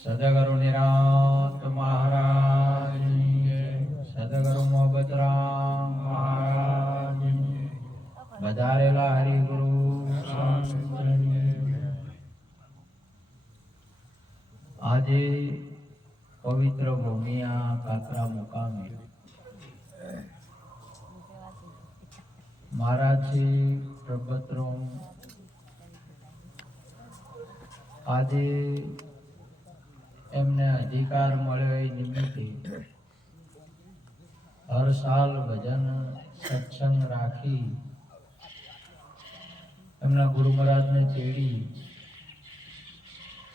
સદગુરુ નિરાંત મહારાજ, સદગુરુ મોહબતરામ મહારાજ, વધારેલા હરિગુરુ. આજે પવિત્ર ભૂમિયા કાકરા મુકામે મહારાજજી પ્રભદ્રો આજે એમને અધિકાર મળ્યો એ નિમિત્તે હર સાલ ભજન સત્સંગ રાખી એમના ગુરુ મહારાજને તેડી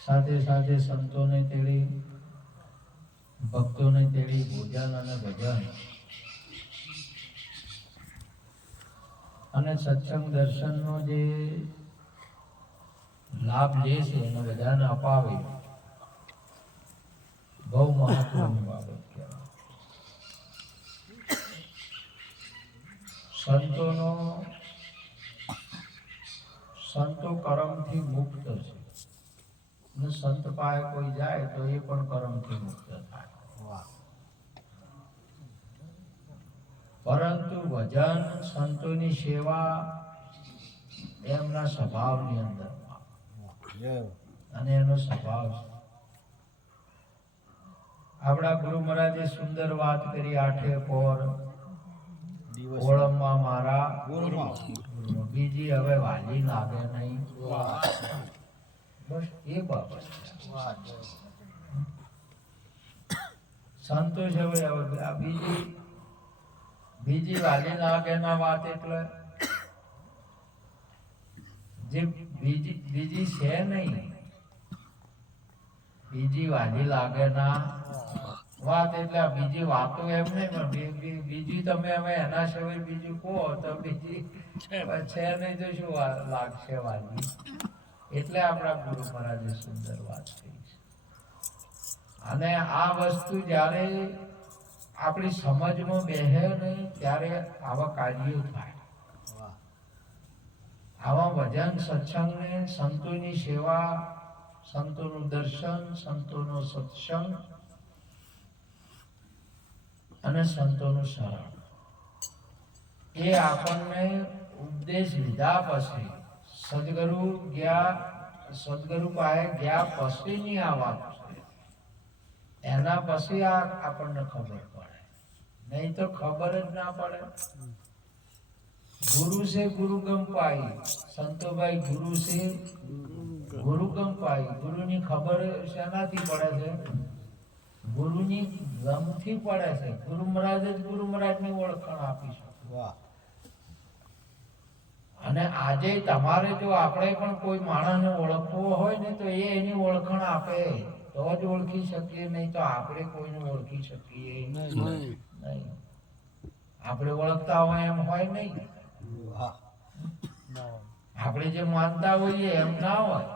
સાથે સાથે સંતોને તેડી ભક્તોને તેડી ભોજન અને ભજન અને સત્સંગ દર્શનનો જે લાભ લે છે એને બધાને અપાવે, બહુ મહત્વની બાબત કહેવાય. સંતો કર્મથી મુક્ત છે અને સંત પાસે કોઈ જાય તો એ પણ કર્મથી મુક્ત થાય. પરંતુ ભજન સંતોની સેવા એમના સ્વભાવની અંદર અને એનો સ્વભાવ છે. આપણા ગુરુ મહારાજે સુંદર વાત કરી, આઠે પોર ઓળમમાં મારા બીજી હવે વાલી લાગે નહીં. બસ એ બાબત સંતોષ. હવે બીજી વાલી લાગે ના વાત એટલે જે બીજી છે નહીં, બીજી વાલી લાગે ના વાત એટલે બીજી વાતો એમ નહીં, બીજી તમે હવે એના સિવાય બીજું કહો તો બીજી છે નહીં તો શું લાગશે વાલી. એટલે આપણા ગુરુ મહારાજે સુંદર વાત કરી છે. અને આ વસ્તુ જ્યારે આપણી સમજમાં બેહે નહીં ત્યારે આવા કાર્યો થાય. આવા ભજન સત્સંગને, સંતોની સેવા, સંતોનું દર્શન, સંતોનો સત્સંગ અને સંતોનું શરણ, એ આપણને ઉપદેશ લીધા પછી સદગુરુ પાસે ગયા પછીની આ વાત છે. એના પછી આ આપણને ખબર પડે, નહીં તો ખબર જ ના પડે. ગુરુ છે ગુરુ ગમ પાઈ, સંતોભાઈ ગુરુ છે ગુરુ ગમ પાઈ. ગુરુની ખબર શેનાથી પડે છે? ગુરુની ગમથી પડે છે. ગુરુ મહારાજ જ ગુરુ મહારાજની ઓળખાણ આપી છે. અને આજે તમારે જો આપણે પણ કોઈ માણસને ઓળખવો હોય ને તો એ એની ઓળખાણ આપે તો જ ઓળખી શકીએ, નહીં તો આપણે કોઈને ઓળખી શકીએ નહીં. આપણે ઓળખતા હોય એમ હોય નહીં. આપણે જે માનતા હોઈએ એમ ના હોય.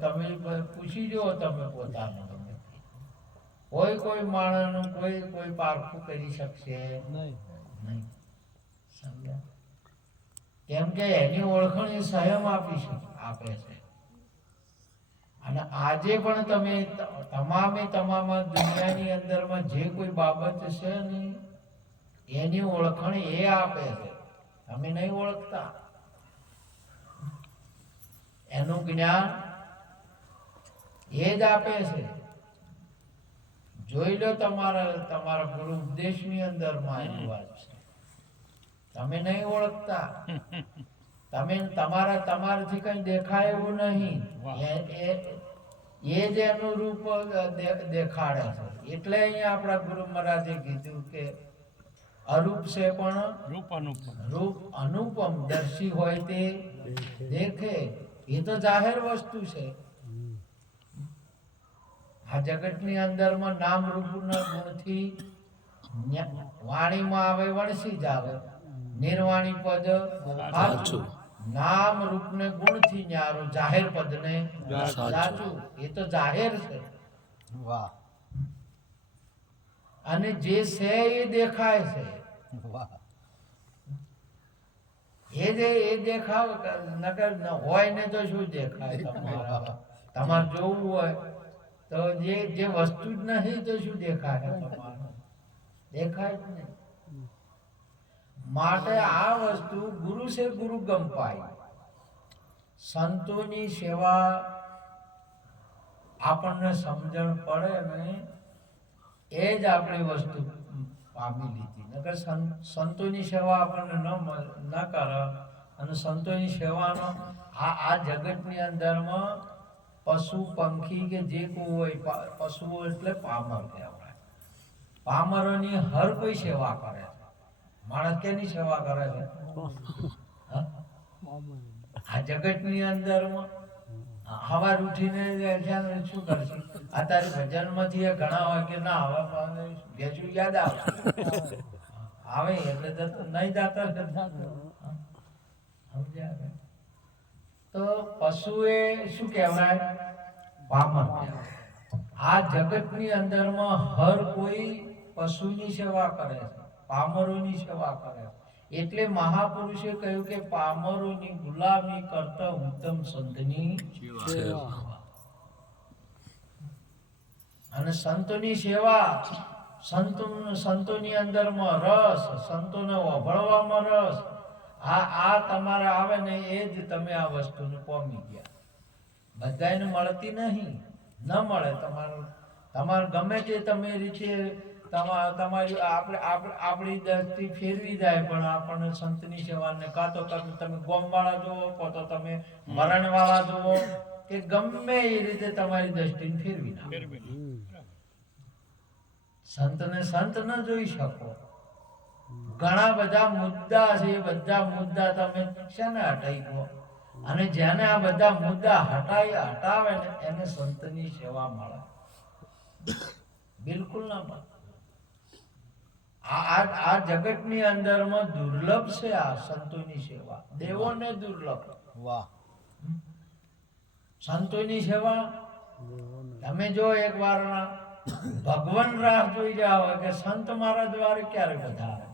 તમે પૂછી જુઓ તમે પોતાનું, કોઈ માણસનું કોઈ પારખું કરી શકશે નહીં. કેમ કે એની ઓળખાણ એ સ્વયં આપે છે. અને આજે પણ તમે તમામ દુનિયાની અંદરમાં જે કોઈ બાબત છે ને એની ઓળખાણ એ આપે છે. તમે નહીં ઓળખતા. એનું જ્ઞાન એ જ આપે છે. જોઈ લો તમારા ગુરુ ઉપદેશની અંદરમાં એની વાત છે. તમે નહીં ઓળખતા. તમારાથી કઈ દેખાય એવું નહીં. એ જ એનું રૂપ દેખાડે છે. એટલે અહીંયા આપણા ગુરુ મહારાજે કીધું કે અરૂપ છે પણ રૂપ અનુપમ. દર્શી હોય તે દેખે. એ તો જાહેર વસ્તુ છે. આ જગતની અંદરમાં નામ રૂપના ગુણથી વાણીમાં આવે વણસી જ આવે. નિર્વાણી પદ નામ રૂપને ગુણથી ન્યારું, જાહેર પદને સાચું. એ તો જાહેર છે. અને જે છે એ દેખાય છે. એ દેખાવ નકર હોય ને તો શું દેખાય? તમારે જોવું હોય તો જે વસ્તુ જ નહીં તો શું દેખાય તમારે? દેખાય જ નહીં. માટે આ વસ્તુ ગુરુ છે ગુરુ ગંપાઈ. સંતોની સેવા આપણને સમજણ પડે ને એ જ આપણી વસ્તુ પામી લીધી. નકર સંતોની સેવા આપણને ન કરે. અને સંતોની સેવાનો આ જગતની અંદરમાં પશુ પંખી કે જે કોઈ હોય, પશુઓ એટલે પામર કહેવાય. પામરોની હર કોઈ સેવા કરે છે. માણસ કેની સેવા કરે છે? આ જગતની અંદરમાં સવાર ઉઠીને શું કરશે? અત્યારે ભજનમાંથી ઘણા હોય કે ના હવે ભેજું યાદ આવે એટલે નહીં જાતા સમજ્યા? તો પશુ એ શું કહેવાય? પામર કહેવાય. આ જગતની અંદરમાં હર કોઈ પશુની સેવા કરે છે, પામરોની સેવા કરે છે. એટલે મહાપુરુષે કહ્યું કે પામરોની ગુલામી કરતા ઉત્તમ સંતની સેવા. અને સંતોની સેવા, સંતોની અંદરમાં રસ, સંતોને વભળવામાં રસ, આ તમારે આવે ને એ જ તમે આ વસ્તુને પામી ગયા. બધાને મળતી નહીં, ન મળે. તમારે ગમે તે તમે રીતે તમારી આપણી દ્રષ્ટિ ફેરવી જાય, પણ આપણને સંતની સેવાને કાં તો તમે ગોમવાળા જુઓ, કાં તો તમે મરણવાળા જુઓ, કે ગમે એ રીતે તમારી દ્રષ્ટિને ફેરવી નાખો. સંતને સંત ન જોઈ શકો. ઘણા બધા મુદ્દા છે, એ બધા મુદ્દા તમે શેને હટાવી? અને જેને આ બધા મુદ્દા હટાવે ને એને સંતની સેવા મળે. બિલકુલ ના મળે. આ જગતની અંદરમાં દુર્લભ છે આ સંતોની સેવા. દેવોને દુર્લભ. વાહ! સંતોની સેવા તમે જો એક વાર ભગવાન રાહ જોઈ રહ્યા હોય કે સંત મારા દ્વારે ક્યારે પધારે.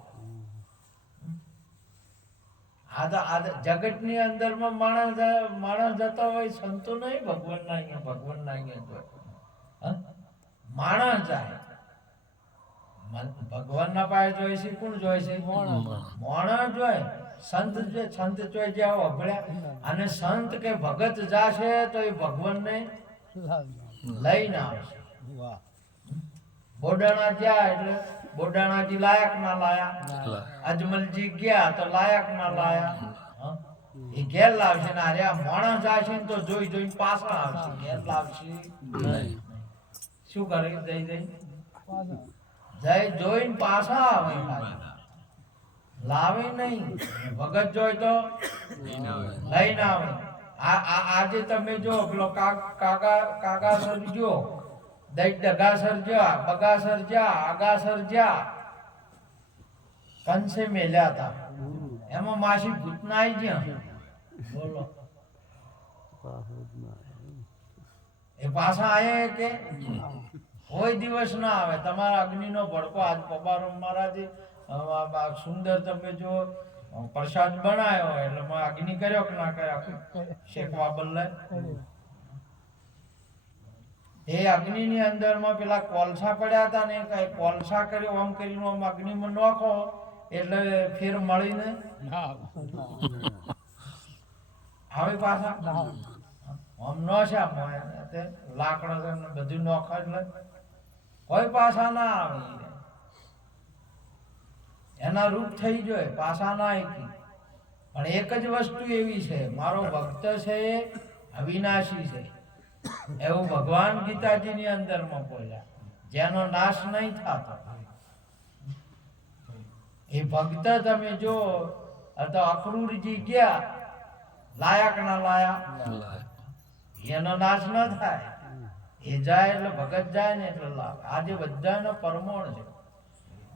આ જગતની અંદરમાં માણસ જતા હોય, સંતો નહીં, ભગવાનના અહીંયા માણસ જાય. ભગવાનના પાસે જોઈ છે, કોણ જોઈ છે? માણસ જોય. સંત જોઈ જ્યાં વભળ્યા. અને સંત કે ભગત જાશે તો એ ભગવાનને લઈને આવશે. બોડાણા ગયા એટલે બોડાણાજી લાયક ના લાયા, અજમલજી ગયા તો લાયક ના લાયા. એ ઘેર લાવશે ને અરે આ માણસ જાશે ને તો જોઈ પાછા આવશે, ઘેર લાવશે નહીં. શું કરે? જઈ જોઈને પાછા આવે, લાવે નહીં. ભગત જોઈ તો લઈને આવે. આજે તમે જો પેલો કાગાસર જો, ડગાસર જા, બગાસર જા, આગાસર જા, કંસે મેલ્યા હતા. એમાં માસી ભૂતનાઈ ગયા. બોલો, એ પાછા આયા કે કોઈ દિવસ ના આવે. તમારા અગ્નિનો ભડકો આજ પબારો મહારાજે સુંદર તમે જો પ્રસાદ બનાવ્યો એટલે અગ્નિ કર્યો કે ના કર્યો? શેકવા બદલે એ અગ્નિની અંદરમાં પેલા કોલસા પડ્યા હતા ને, કઈ કોલસા કર્યો આમ કરીને આમ અગ્નિમાં નાખો એટલે ફેર મળીને આવે પાછા. આમ ન છે લાકડા બધું નોખા એટલે કોઈ પાછા ના આવે. એના રૂપ થઈ જાય, પાછા ના આવી. પણ એક જ વસ્તુ એવી છે, મારો ભક્ત છે એ અવિનાશી છે. એવું ભગવાન ગીતાજીની અંદરમાં બોલ્યા, જેનો નાશ નહીં થતો. એ ભક્ત તમે જો તો અક્રૂરજી ગયા, લાયક ના લાયા, એનો નાશ ન થાય. એ જાય એટલે ભગત જાય ને એટલે લાભ. આજે બધાનો પરમોણ છે.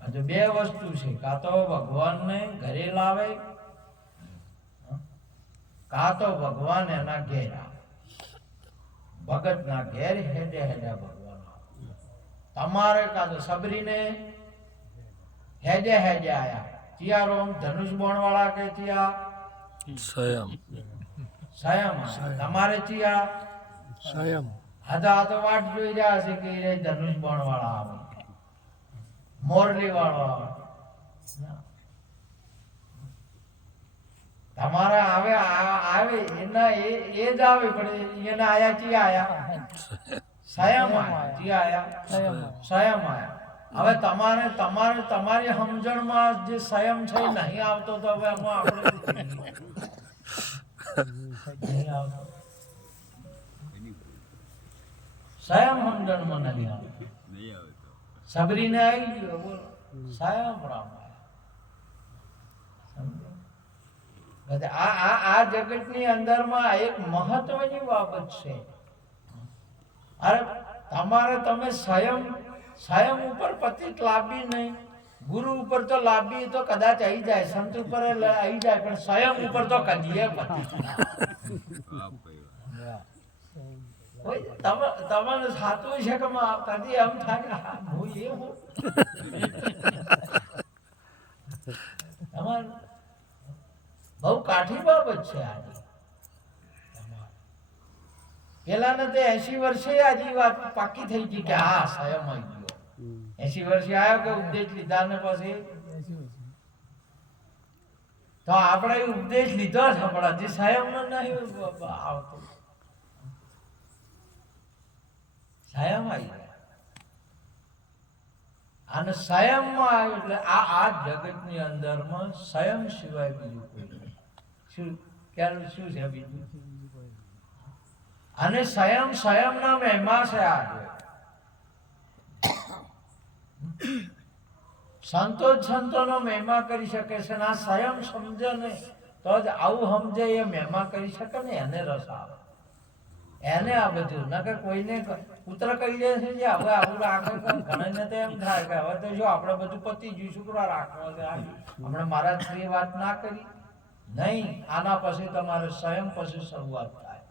આજે બે વસ્તુ છે, કાં તો ભગવાનને ઘરે લાવે, કાં તો ભગવાન એના ઘેર આવે. ભગત ના ઘેર હેડે ભગવાન આવે. તમારે કાં તો સબરીને હેડે આયા. ચિયારોમ ધનુષ બોણ વાળા કે ચિયા સ્વયં તમારે ચિયા સ્વયં આ તો વાટ જોઈ રહ્યા છે કે એ ધનુષ બાણ વાળા આવે, મોરલી વાળો આવે. તમારા આવે એના એ જ આવે, પણ એના આયા ચી આયા સ્વયં આયા. ચી આયા સ્વયં આયા. હવે તમારી સમજણમાં જે સ્વયં છે એ નહીં આવતો, તો હવે એમાં આપણે નહીં આવતો. સ્વયં સમજણમાં નહીં આવતો. સબરીને આવી ગયો, બોલો સ્વયં રામ આયા. આ જગતની અંદરમાં એક મહત્વની બાબત છે. અરે તમે સ્વયં ઉપર પતિત લાભી નહીં, ગુરુ ઉપર તો લાભી તો કદાચ આવી જાય, સંત ઉપર આવી જાય, પણ સ્વયં ઉપર તો કદીએ પતિત તમારે સાચું છે કે કદી એમ થાય કે હું એ હું તમારે બહુ કાઠી બાબત છે આજે. પેલાને તો 80 વર્ષે આજે વાત પાકી થઈ ગઈ કે હા સ્વયં આવી ગયો. 80 વર્ષે આવ્યો કે ઉપદેશ લીધા ને પછી તો આપણે ઉપદેશ લીધો છે, પણ હજી સ્વયં નહીં આવતો. સ્વયં આવી ગયા અને સ્વયંમાં આવ્યું એટલે આ જગતની અંદરમાં સ્વયં સિવાય બીજું કોઈ નહીં. શું છે બીજું? અને સ્વયંના મહિમા છે. આજે સંતોનો મહિમા કરી શકે છે ને આ સ્વયં સમજે ને તો જ આવું સમજે એ મહિમા કરી શકે ને એને રસ આવે, એને આ બધું. નકર કોઈને પુત્ર કહી દે છે હવે આવું રાખે, ઘણાને તો એમ થાય કે હવે તો જો આપણે બધું પતી ગયું, શુક્ર રાખવા છે. હમણાં મારા શ્રી વાત ના કરી નહીં, આના પછી તમારે સ્વયં પછી શરૂઆત થાય.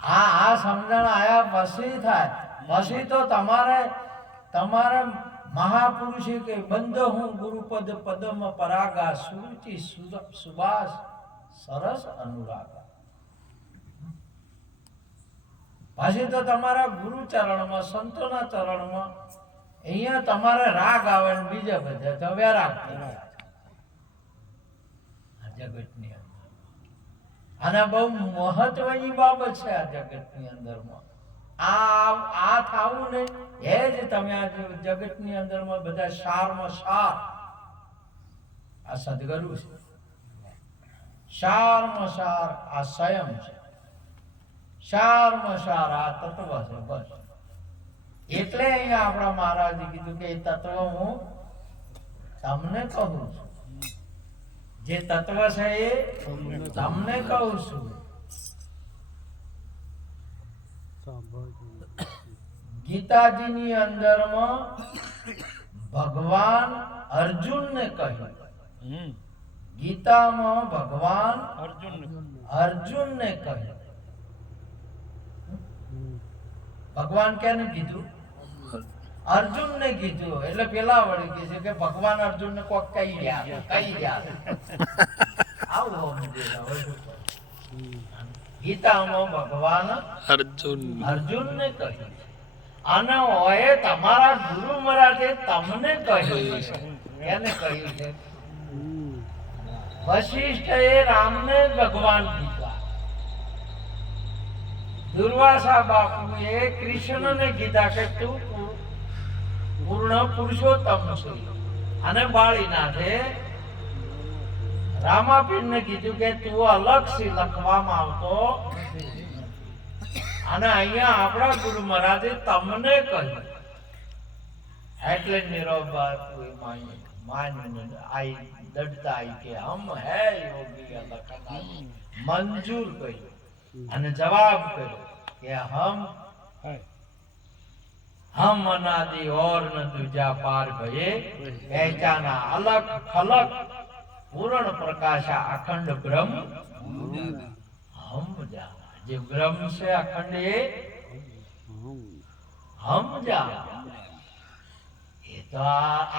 આ સમજણ આયા પછી થાય. પછી તો તમારે મહાપુરુષે કે બંધ હું ગુરુપદ પદમ પરાગા સુરુચિ સુબાસ સરસ અનુરાગા. પછી તો તમારા ગુરુ ચરણમાં, સંતોના ચરણમાં અહીંયા તમારે રાગ આવે ને બીજા બધા તો વૈરાગ જગતની અંદર. અને બહુ મહત્વની બાબત છે આ જગતની અંદરમાં. આ થાવું ને એ જ તમે આ જગતની અંદરમાં બધા સારમાં સાર આ સદગુરુ છે. સારમાં સાર આ સ્વયં છે. સારમાં સાર આ તત્વ છે. બસ એટલે અહીંયા આપણા મહારાજે કીધું કે એ તત્વ હું તમને કહું છું. જે તત્વ છે એ તમને કહું છું. ગીતાજીની અંદરમાં ભગવાન અર્જુનને કહ્યું. ગીતામાં ભગવાન અર્જુનને કહ્યું. ભગવાન કેને કીધું? અર્જુનને કીધું. એટલે પેલા વળી કે છે કે ભગવાન અર્જુનને કોક કહી રહ્યા આવું ગીતામાં ભગવાન અર્જુનને કહ્યું. અને ઓએ તમારા ગુરુ મહારાજે તમને કહ્યું છે. કેને કહ્યું છે? વશિષ્ઠ એ રામને ભગવાન કીધા. દુર્વાસા બાપુ એ કૃષ્ણને કીધા કે તું પૂર્ણ પુરુષોત્તમ છે. અને બાળીનાથે રામાપીરને કીધું કે તું અલગ થી લખવામાં આવતો. અને અહીંયા આપણા ગુરુ મહારાજે તમને કહ્યું. એટલે નિરોબા માન્યું આઈ દડતા આઈ કે હમ હે યોગી લખન મંજૂર કર્યું. અને જવાબ કર્યો કે હમ અનાદિ ઓર ન દુજા પાર ભયે પહેચાના અલગ ખલક પૂર્ણ પ્રકાશા અખંડ બ્રહ્મ હમ જાના. જે બ્રહ્મ છે અખંડ એ હમ જાના. એ તો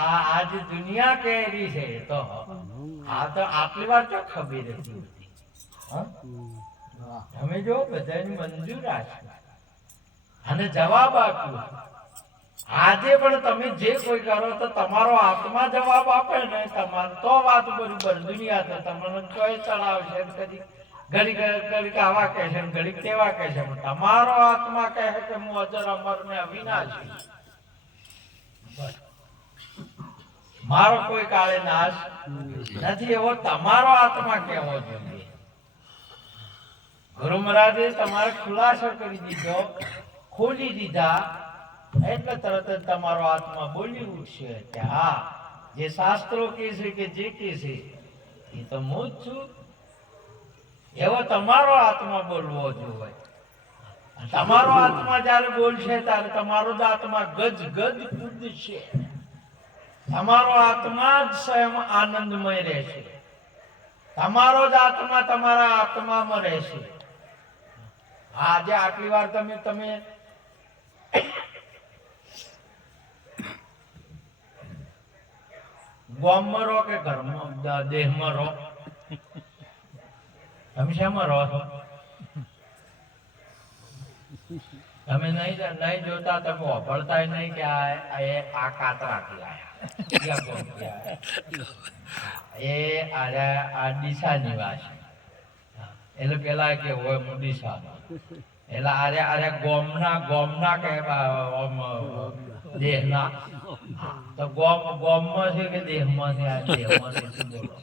આ જે દુનિયા કેરી છે તો આ તો આટલી વાર તો ખબર હતી. તમે જો બધાની મંજૂર છે અને જવાબ આપ્યો. આજે પણ તમે જે કોઈ કરો તો તમારો આત્મા જવાબ આપે ને તમારે તો વાત બરોબર. દુનિયા તો તમને કોઈ ચડાવશે, કદી ઘડીક ઘડીક આવા કહેશે ને ઘડીક તેવા કહેશે, પણ તમારો આત્મા કહે કે હું અજર અમર ને અવિનાશી, મારો કોઈ કાળે નાશ નથી, એવો તમારો આત્મા કહેવો જોઈએ. ગુરુ મહારાજે તમારે ખુલાસો કરી દીધો, ખોલી દીધા, એટલે તરત જ તમારો આત્મા બોલી ઉઠશે કે હા, જે શાસ્ત્રો કહે છે કે જે કહે છે એ તો હું જ છું. એવો તમારો આત્મા બોલવો જોઈએ. તમારો આત્મા જયારે બોલશે ત્યારે તમારો જ આત્મા ગજ ગજ કૂદશે. તમારો આત્મા જ સ્વયં આનંદમય રહેશે. તમારો જ આત્મા તમારા આત્મામાં રહેશે. આજે આટલી વાર તમે ગામમાં રહો કે ઘરમાં દેહમાં રહો? તમે શેમાં રહો છો? તમે નહીં જોતા, તમે વાપરતા નહીં કે આ કાતરાથી આયા, આ ડીસા નિવાસી, એટલે પેલા કે હોય હું ડીસા, એટલે આરે ગોમના કે દેહના, તો ગોમમાં છે કે દેહમાં છે? આ દેહમાં છે. બોલો,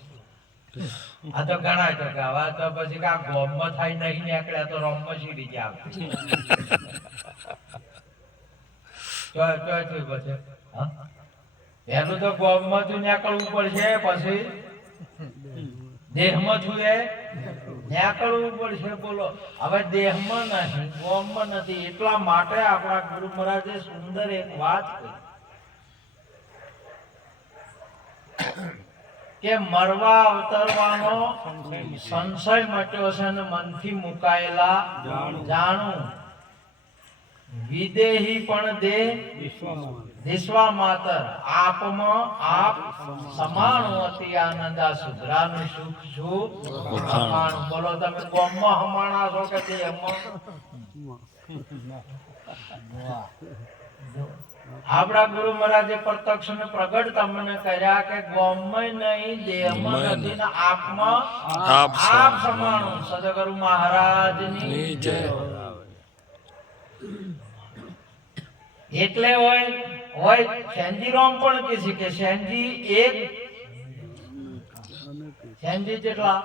આ તો ગણાય તો કે હવે તો પછી આ ગોમમાં થાય નહીં નીકળ્યા તો રોમમાં સીડી જાય. પેલું તો ગોમમાં તું નીકળવું પડશે, પછી દેહમાં છું એ નીકળવું પડશે. બોલો, હવે દેહમાં નથી, ગોમમાં નથી. એટલા માટે આપણા ગુરુ મહારાજે સુંદર એક વાત કહી કે મરવા અવતરવાનો સંશય મટ્યો છે ને મનથી મુકાયેલા જાણું. વિદેહી પણ દેહ વિશ્વા માતર, આપમાં આપ સમાણું અતિ આનંદા, સુધરાનું સુખ સુખ સમાણું. બોલો, તમે ગોમમાં હમાણા છો કે દેહમાં? આપણા ગુરુ મહારાજે પ્રત્યક્ષ ને પ્રગટ તમને કર્યા કે ગોમમાં નહીં, દેહમાં નથી ને આપમાં આપ સમાણું. સદગુરુ મહારાજની જય. એટલે હોય સેનજીરામ પણ કહે છે કે સેનજી એક, સેનજી જેટલા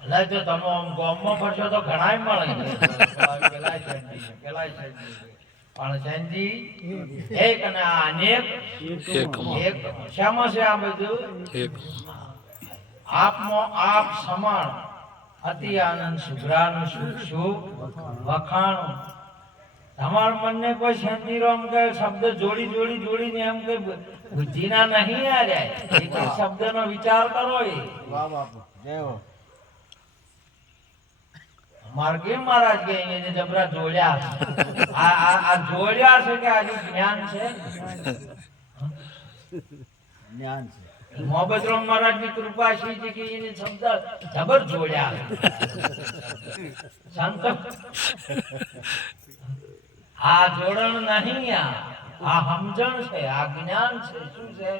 એટલે જો તમે ગોમમાં ફરશો તો ઘણાય મળે, પણ સેનજી એક અને અનેક એક. શામાં છે આ બધું? આપમાં આપ સમાણ, અતિ આનંદ, સુધરાનું સુખ સુખ વખાણું. તમારા મનને કોઈ સેનજીરામ કે શબ્દ જોડીને એમ કે બુદ્ધિના નહીં આ જાય, એક શબ્દનો વિચાર કરો. એ માર્ગે મહારાજ કે એને જબરા જોડ્યા, આ જોડ્યા છે કે આજે જ્ઞાન છે, જ્ઞાન છે. મોહબ્બતરામ મહારાજ ની કૃપા છે કે એને શબ્દ જબર જોડ્યા. સંત આ જોડણ નહીં, આ સમજણ છે, આ જ્ઞાન છે. શું છે?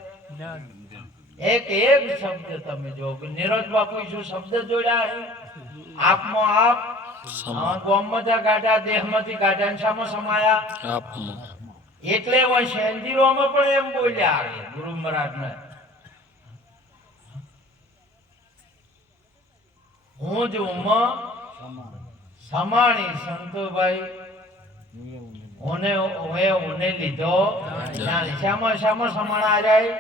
એક એક શબ્દ તમે જો નીરજ બાપુ શું શબ્દ જોડ્યા છે? આપમાં આપ, ગોમમાંથી કાઢ્યા, દેહમાંથી કાઢ્યા, શામાં સમાયા? એટલે હોય સેનજીરોમાં પણ એમ બોલ્યા ગુરુ મહારાજ ને, હું જ ઉમા સમાણી સંતોભાઈ ઓને લીધો. શામાં સમાણા જાય?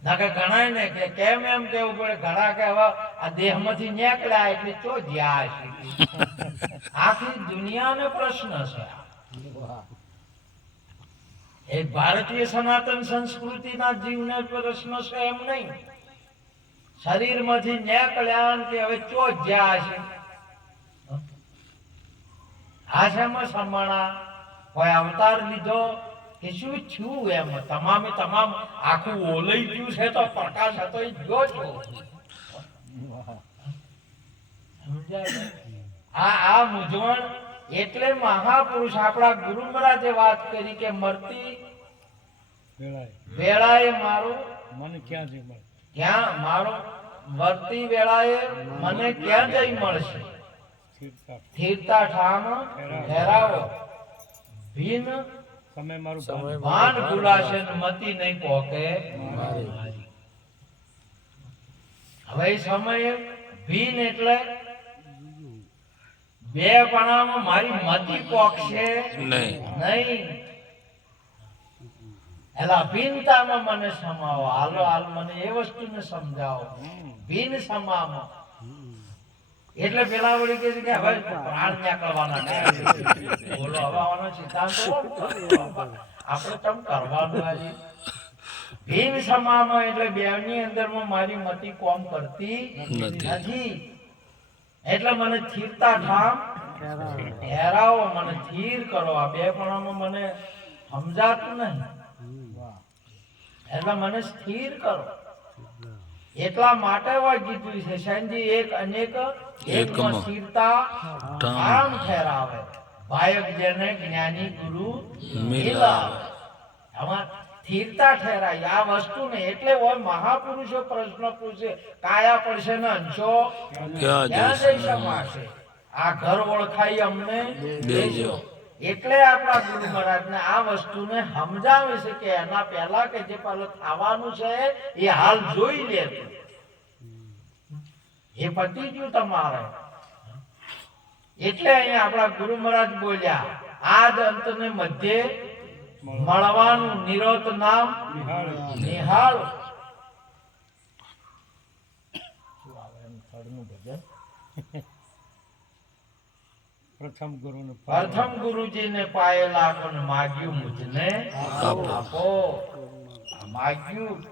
નાકે ઘણા ને કે કેમ એમ કેવું પડે, ઘણા કે હવે આ દેહમાંથી નીકળ્યા એટલે તો જ્યાં છે. આખી દુનિયાનો પ્રશ્ન છે. એક ભારતીય સનાતન સંસ્કૃતિના જીવનો પ્રશ્ન છે એમ નહીં. શરીરમાંથી નીકળ્યા કે હવે તો જ્યાં છે. આશામાં સમાણા, કોઈ અવતાર લીધો, કે શું થયું એમ તમામે તમામ આખું ઓલઈ ગયું છે તો પ્રકાશ હતો એ જો છો સમજાય આ મૂંઝવણ એટલે મહાપુરુષ આપણા ગુરુ મહારાજે વાત કરી કે મરતી વેળાએ મારું મને ક્યાં મારું મરતી વેળાએ મને ક્યાં જઈ મળશે સ્થિરતા ઠામ ઠેરાવો ભીન તમે મારું ભાન ભૂલાશે ને મતિ નહીં પોકે હવે સમયે ભીન એટલે બે પણામાં મારી મતિ પોકશે નહીં એલા ભીનતામાં મને સમાવો હાલ મને એ વસ્તુને સમજાવો ભીન સમામાં એટલે પેલા વળી કે છે કે હવે પ્રાણ નીકળવાના છે બોલો હવે આવાનો સિદ્ધાંત આપણે તમ કરવાનું આજે ભીન સમામાં એટલે બેની અંદરમાં મારી મતિ કોમ કરતી નથી એટલે મને સ્થિરતા ઠામ ઠેરાવો મને સ્થિર કરો આ બે પણામાં મને સમજાતું નહીં એટલે મને સ્થિર કરો એટલા માટે કીધું છે સંજી એક અનેક એકમાં સ્થિરતા ઠામ ઠેરાવે ભાયક જેને જ્ઞાની ગુરુ મિલાવે આમાં સ્થિરતા ઠેરાય આ વસ્તુને એટલે હોય મહાપુરુષો પ્રશ્ન પૂછે કાયા પડશે ને અંશો ક્યાં જઈ સમાશે આ ઘર ઓળખાઈ અમને દેજો એટલે આપણા ગુરુ મહારાજને આ વસ્તુને સમજાવે છે કે એના પહેલા કે જે પહેલા થવાનું છે એ હાલ જોઈ લે એ પતી ગયું તમારે એટલે અહીંયા આપણા ગુરુ મહારાજ બોલ્યા આજ અંતને મધ્ય મળવાનું નિરોધ નામ નિહાળ પ્રથમ ગુરુજીને પાયે લાખોને માગ્યું મુજને આપો માગ્યું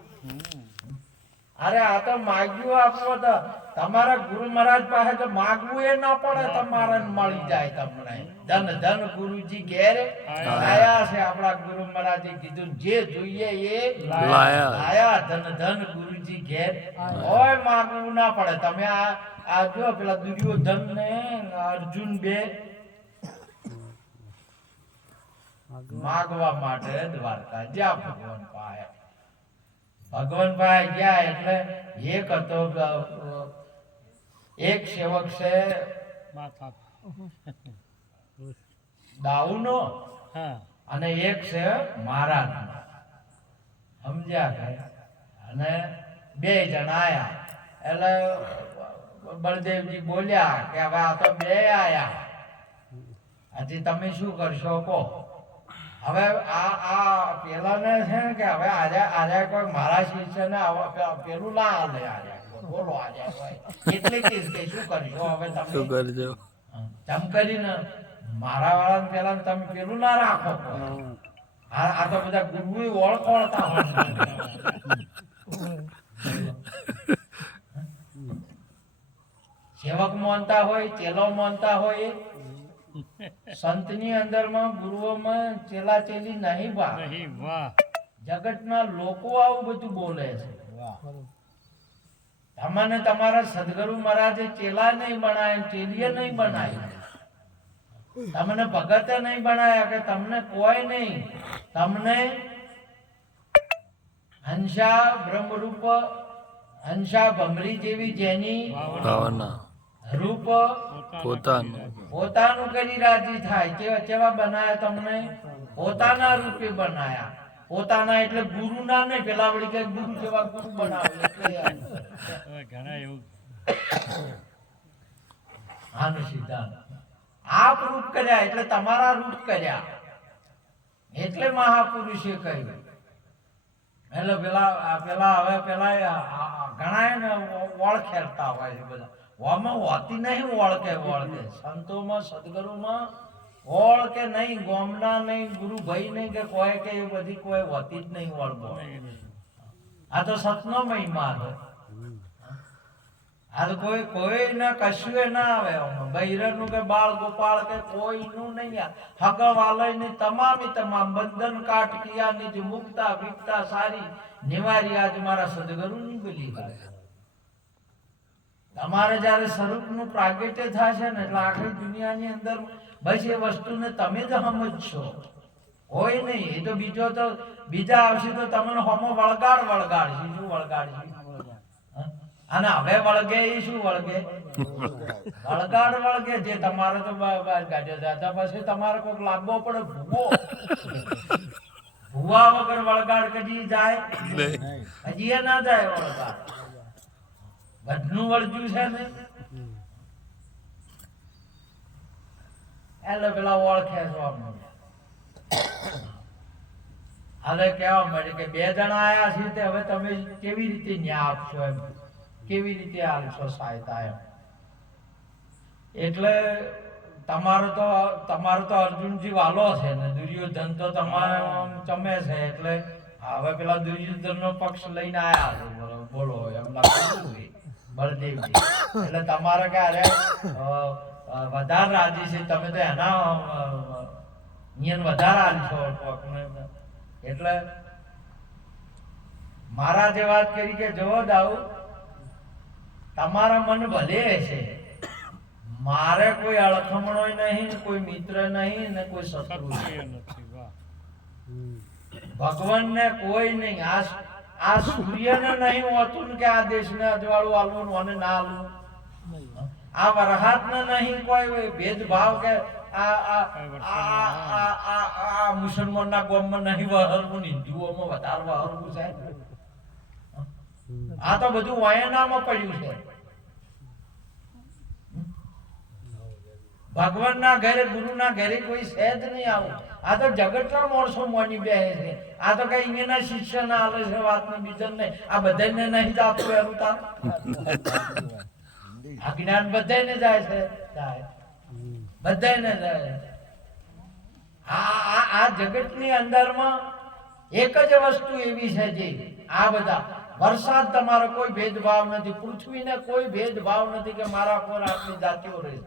અરે આ તો માગ્યું આપો તો તમારા ગુરુ મહારાજ પાસે તો માગવું એ ના પડે તમારે મળી જાય તમને ધન ધન ગુરુજી ઘેર લાયા છે આપણા ગુરુ મહારાજે કીધું જે જોઈએ એ લાયા ધન ધન ગુરુજી ઘેર ઓય માગવું ના પડે તમે આ જો પેલા દુર્યોધન ને અર્જુન બે માગવા માટે દ્વારકા જ્યાં ભગવાન પાસે ગયા એટલે એક હતો એક સેવક છે દાઉનો અને એક છે મહારાજ સમજ્યા અને બે જણા આયા એટલે બળદેવજી બોલ્યા કે હવે આ તો બે આયા હજી તમે શું કરશો કહો હવે આ પેલાને છે ને કે હવે આજે કોઈ મારા શિષ્યને પેલું ના હાલે આજે બોલો આજે એટલે કે શું કરશો હવે તમે શું કરજો તેમ કરીને મારા વાળાને પેલા તમે પેલું ના રાખો આ તો બધા ગુરુ ઓળખોળતા હોય સેવક માનતા હોય ચેલો માનતા હોય સંતની અંદરમાં ગુરુઓમાં ચેલા ચેલી નહીં બા જગતના લોકો આવું બધું બોલે છે તમને તમારા સદગુરુ મહારાજે ચેલા નહીં બનાયા ચેલીએ નહીં બનાયા તમને ભગતે નહીં બનાયા કે તમને કોઈ નહીં તમને હંસા બ્રહ્મરૂપ હંસા ભમરી જેવી જેની ભાવના રૂપ પોતાનું કરી રાજી થાય કેવા બનાયા તમને પોતાના રૂપે બનાયા પોતાના એટલે ગુરુ ના નહીં પેલા વળી કે ગુરુ જેવા ગુરુ બનાવે ઘણા એવું આનું સિદ્ધાંત આપ રૂપ કર્યા એટલે તમારા રૂપ કર્યા એટલે મહાપુરુષે કહ્યું એટલે પેલા હવે ઘણા ને ઓળખેરતા હોય છે બધા વામાં હોતી નહીં ઓળખે સંતોમાં સદગુરુમાં ઓળખે નહીં ગોમના નહીં ગુરુ ભાઈ નહીં કે કોઈ કે એ બધી કોઈ હોતી જ નહીં ઓળખો આ તો સતનો મહિમા છે હાલ કોઈ ના કશું ના આવે બૈરનું કે બાળ ગોપાળ કે કોઈનું નહીં હગવાલયની તમામ બંધન કાટ કિયા નિજ મુક્તા વિકતા સારી નિવારી આજ મારા સદગુરુની બોલી તમારે જ્યારે સ્વરૂપનું પ્રાગટ્ય થશે ને એટલે આખી દુનિયાની અંદર બસ એ વસ્તુને તમે જ સમજશો હોય નહીં એ તો બીજા આવશે તો તમને હોમો વળગાડશે શું વળગાડશે અને હવે વળગે એ શું વળગે વળગે જે તમારે તો કાઢ્યો હતા પછી તમારે કોઈક લાવવો પડે ભૂવા વગર વળગાડ કદી જાય હજી એ ના જાય વળગાડ ઘટનું વળજ્યું છે ને એટલે પેલા ઓળખે હવે કેવા મળે કે 2 જણા આયા છે તે હવે તમે કેવી રીતે ન્યાય આપશો એમ કેવી રીતે આલશો સહાયતા એમ એટલે તમારો તો અર્જુનજી વાલો છે ને દુર્યોધન તો તમારે ચમે છે એટલે હવે પેલા દુર્યોધન નો પક્ષ લઈને આયા છે બોલો એમ લાગતું બળદેવજી એટલે તમારે ક્યારે વધારે રાજી છે તમે તો એના વધારે આલશો એટલે મારા જે વાત કરી કે જવો દાઉ તમારા મન ભલે છે મારે કોઈ અળખમણો નહીં કોઈ મિત્ર નહીં ને કોઈ શત્રુ ભગવાન ને કોઈ નહીં આ સૂર્ય ને નહીં હોતું કે આ દેશ ને અજવાળું આલવું અને ના આલવું આ વરહાત ને નહીં કોઈ ભેદભાવ કે આ મુસલમાન ના ગોમમાં નહીં વહરવું હિન્દુઓમાં વધારે વહરવું છે આ તો બધું વાયનામાં પડ્યું છે ભગવાન ના ઘરે ગુરુ ના ઘરે કોઈ છે જ નહીં આવું આ તો જગતના માણસો મોની બેહે છે આ તો કઈ અહીંયાના શિષ્ય ના આલે છે વાત ને બીજન નહીં આ બધાને નહીં જાતું એનું તાર આ જ્ઞાન બધાને જાય છે બધાને જાય આ જગતની અંદરમાં એક જ વસ્તુ એવી છે જે આ બધા વરસાદ તમારો કોઈ ભેદભાવ નથી પૃથ્વીને કોઈ ભેદભાવ નથી કે મારા પર આપણી જાતિઓ રહે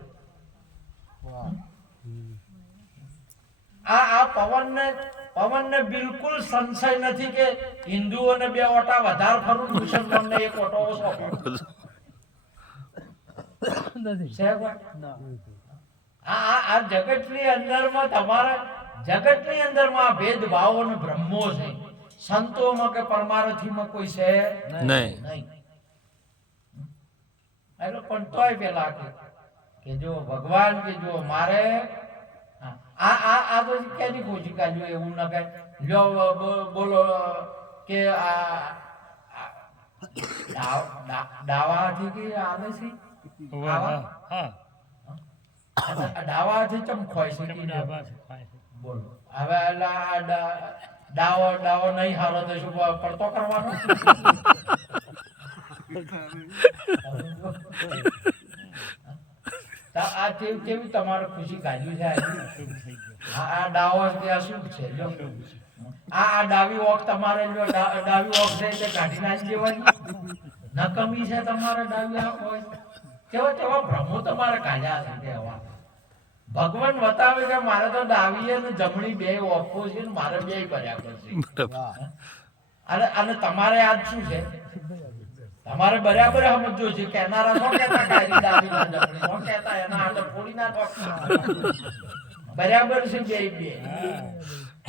આ પવનને બિલકુલ સંશય નથી કે હિન્દુઓને 2 ઓટા વધારે ફરું મુસલમાનને 1 ઓટો ઓછો આ જગતની અંદરમાં તમારે જગતની અંદરમાં ભેદભાવ અને બ્રહ્મો છે સંતોમાં કે પરમારથીમાં કોઈ છે નહીં એટલે પણ તોય પેલા કે જો ભગવાન કે જો મારે આ તો ક્યાંની ખોજી કાઢ્યું એવું ના કઈ લ્યો બોલો કે ડાવાથી કે આવે છે ડાવાથી ચમ ખોય છે બોલો હવે ડાવો નહીં હારો તો શું પડતો કરવાનો આ કેવી તમારે ખુશી કાઢ્યું છે આ ડાવો ત્યાં શું છે આ ડાવી ઓખ તમારે ડાવી ઓખ છે તે કાઢી નાખી દેવાની નકમી છે તમારે ડાવી ઓખ હોય કેવા ભ્રમો તમારે કાઢ્યા છે કેવા ભગવાન બતાવે કે મારે તો ડાવી અને જમણી 2 ઓખો છે ને મારે 2 બરાબર છે અને તમારે આજ શું છે તમારે બરાબર સમજો છે કેનારા નો કહેતા કાઢી ડાવી ના જમણી નો કહેતા એના આટલે ફોડી ના બરાબર છે 2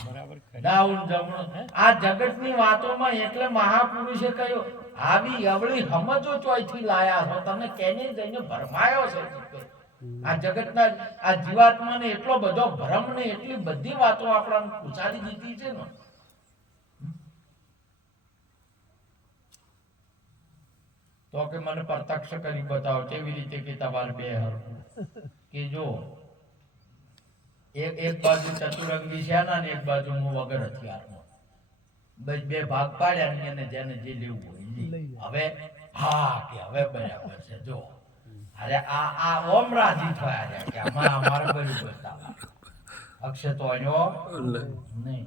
બરાબર ડાઉન જમણો આ જગતની વાતોમાં એટલે મહાપુરુષે કહ્યું આવી અવળી સમજો ચોયથી લાયા છો તમે કેને જઈને ભરમાયો છે આ જગતના આ જીવાત્માને એટલો બધો ભ્રમ ને એટલી બધી વાતો આપણને પૂછાડી દીધી છે ને તો કે મને પ્રત્યક્ષ કરી બતાવો કેવી રીતે કે તમારે 2 હરખું કે જો એક બાજુ ચતુરંગી સેના ને એક બાજુ હું વગર હથિયારનો બસ 2 ભાગ પાડ્યા અને જેને જે લેવું હોય હવે હા કે હવે બરાબર છે જો અરે આ ઓમ રાજી થયા છે કે અમારે બધું બતાવા અક્ષય તો નહીં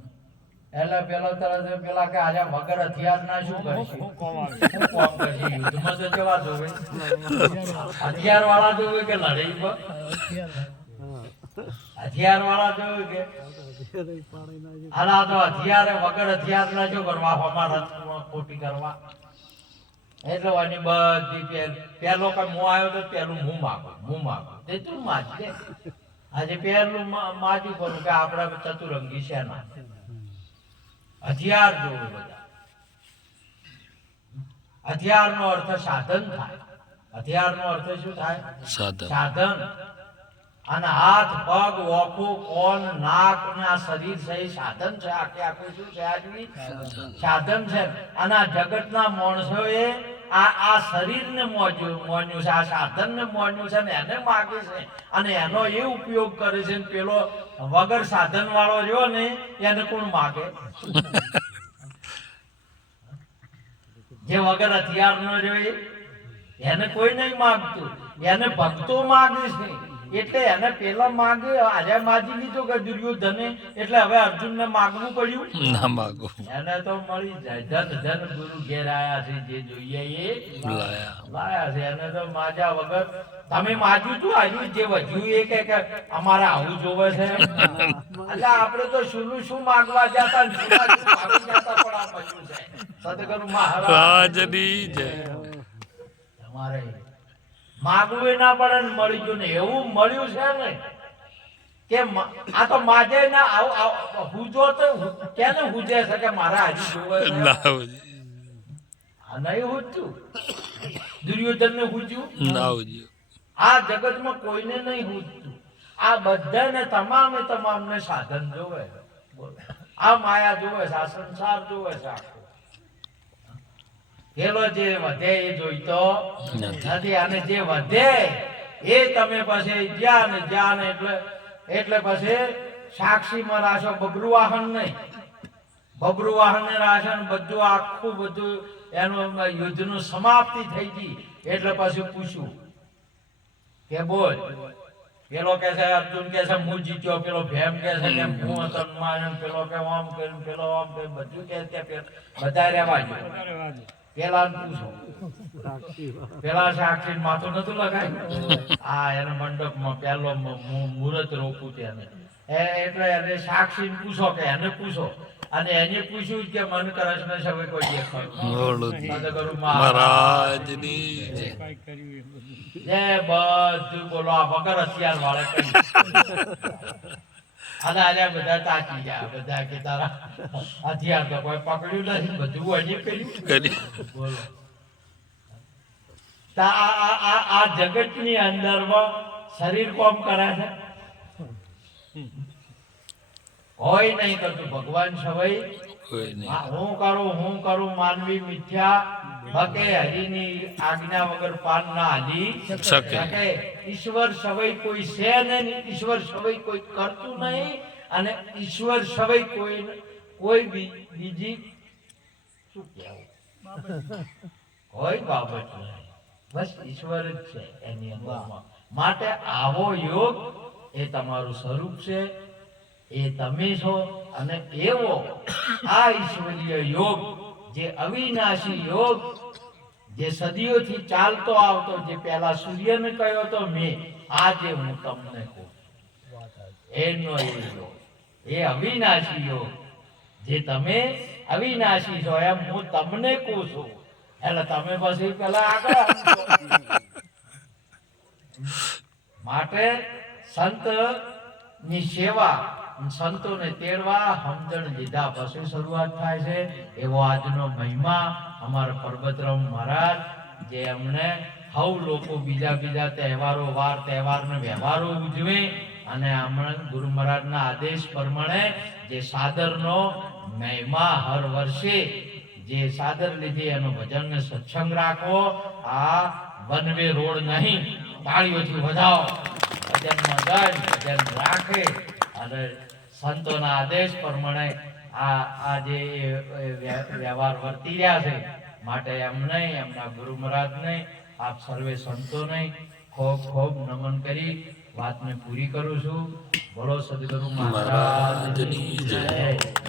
એટલે પેલો તરત પેલા કે આજે વગર હથિયાર ના શું કરશે શું કોમ કરશે યુદ્ધમાં તો જવા જોવે હથિયાર વાળા જોવે કે લડાઈ પર હથિયાર વાળા જોવે કે આલા તો હથિયારે વગર હથિયાર ના શું કરવા અમારા ખોટી કરવા એટલે આની બધી પેલો કે હું આવ્યો તો પેલું હું માગું તે તું માગજે આજે પેલું માજું કરું કે આપડા ચતુરંગી સેના હથિયાર જોવે બધા હથિયાર નો અર્થ સાધન થાય હથિયાર નો અર્થ શું થાય સાધન અને હાથ પગ ઓખો કોન નાક ને આ શરીર સહી સાધન છે આખું શું છે આજની સાધન છે અને આ જગતના માણસોએ આ શરીરને મોન્યું છે આ સાધનને મોન્યું છે ને એને માગે છે અને એનો એ ઉપયોગ કરે છે ને પેલો વગર સાધન વાળો રહ્યો ને એને કોણ માગે જે વગર હથિયાર નો રહ્યો એને કોઈ નહીં માગતું એને ભક્તો માગે છે એટલે એને પેલા માગે આજે માજી લીધો કે દુર્યોધને એટલે હવે અર્જુન ને માગવું પડ્યું ના માગો એને તો મળી જાય ધન ગુરુ ઘેર આયા છે જે જોઈએ એ લાયા છે એને તો માજા વગર તમે માજ્યું તું આવ્યું જે વધ્યું એ કે અમારે આવું જોવે છે એટલે આપણે તો શું માગવા જતા ને શું માગવા જતા પણ આ બધું છે સદગુરુ મહારાજની જય તમારે માગવું ના પડે ને મળી ગયું ને એવું મળ્યું છે ને કે આ તો માજે ના હુજો તો કેને હુજે છે કે મારા હજી જોવે નહીં હુજ્યું દુર્યોધન ને હુજ્યું ના હુજ્યું આ જગતમાં કોઈને નહીં હુજતું આ બધાને તમામ ને સાધન જોવે આ માયા જોવે છે આ સંસાર જોવે છે પેલો જે વધે એ જોઈતો નથી અને જે વધે એ તમે પછી જ્યાં ને એટલે પછી સાક્ષીમાં રાશો બબરું વાહન નહીં બબરું વાહન ને રાશો ને બધું આખું બધું એનું યુદ્ધનું સમાપ્તિ થઈ ગઈ એટલે પછી પૂછ્યું કે બોલ પેલો કે છે અર્જુન કે છે હું જીત્યો પેલો ભેમ કે છે કે હું સન્માન પેલો કે આમ કર્યું પેલો આમ કર્યું બધું કે બધા રહેવા જોઈએ પેલા પૂછો પેલા સાક્ષી માથું નતું લગાવ્યું આ એના મંડપમાં પેલો મુહૂર્ત રોકું તેને એટલે એને સાક્ષી પૂછો કે એને પૂછો અને એને પૂછ્યું કે મન કરશ ને સવે કોઈ દેખાડું મહારાજની જય બધું બોલો આ વગર હથિયાર વાળે આલે બધા તાકી ગયા બધા કે તારા હથિયાર તો કોઈ પકડ્યું નથી બધું હજી કર્યું બોલો આ જગતની અંદરમાં શરીર કોમ કરે છે કોઈ નહીં કરતું ભગવાન સવાઈ હું કરું માનવી મિથ્યા ભકે હરિની આજ્ઞા વગર પાન ના હાલી શકે ઈશ્વર સવાઈ કોઈ છે નહીં ઈશ્વર સવાઈ કોઈ કરતું નહીં અને ઈશ્વર સવાઈ કોઈ બીજી શું કહેવું કોઈ બાબત નહીં બસ ઈશ્વર જ છે એની અંદરમાં માટે આવો યોગ એ તમારું સ્વરૂપ છે એ તમે છો અને એવો આ ઈશ્વરીય યોગ જે અવિનાશી યોગ જે સદીઓથી ચાલતો આવતો જે પહેલા સૂર્યને કહ્યો તો મેં આજે હું તમને કહું એનો એ યોગ એ અવિનાશી યોગ જે તમે અવિનાશી છો એમ હું તમને કહું છું એટલે તમે પછી પેલા આગળ માટે સંત ની સેવા સંતોને તેડવા સમજણ લીધા પછી શરૂઆત થાય છે એવો આજનો મહિમા અમારા પરબતરામ મહારાજ જે અમને સૌ લોકો બીજા તહેવારો વાર તહેવારનો વ્યવહારો ઉજવે અને હમણાં ગુરુ મહારાજના આદેશ પ્રમાણે જે સાદરનો મહિમા હર વર્ષે જે સાદર લીધી એનો ભજન ને સત્સંગ રાખવો આ વનવે રોડ નહીં તાળીઓથી વધાવો ભજનમાં ભજન રાખે અને સંતોના આદેશ પ્રમાણે આ જે વ્યવહાર વર્તી રહ્યા છે માટે એમને એમના ગુરુ મહારાજને આપ સર્વે સંતોને ખૂબ ખૂબ નમન કરી વાતને પૂરી કરું છું. બોલો સદગુરુ મહારાજની જય.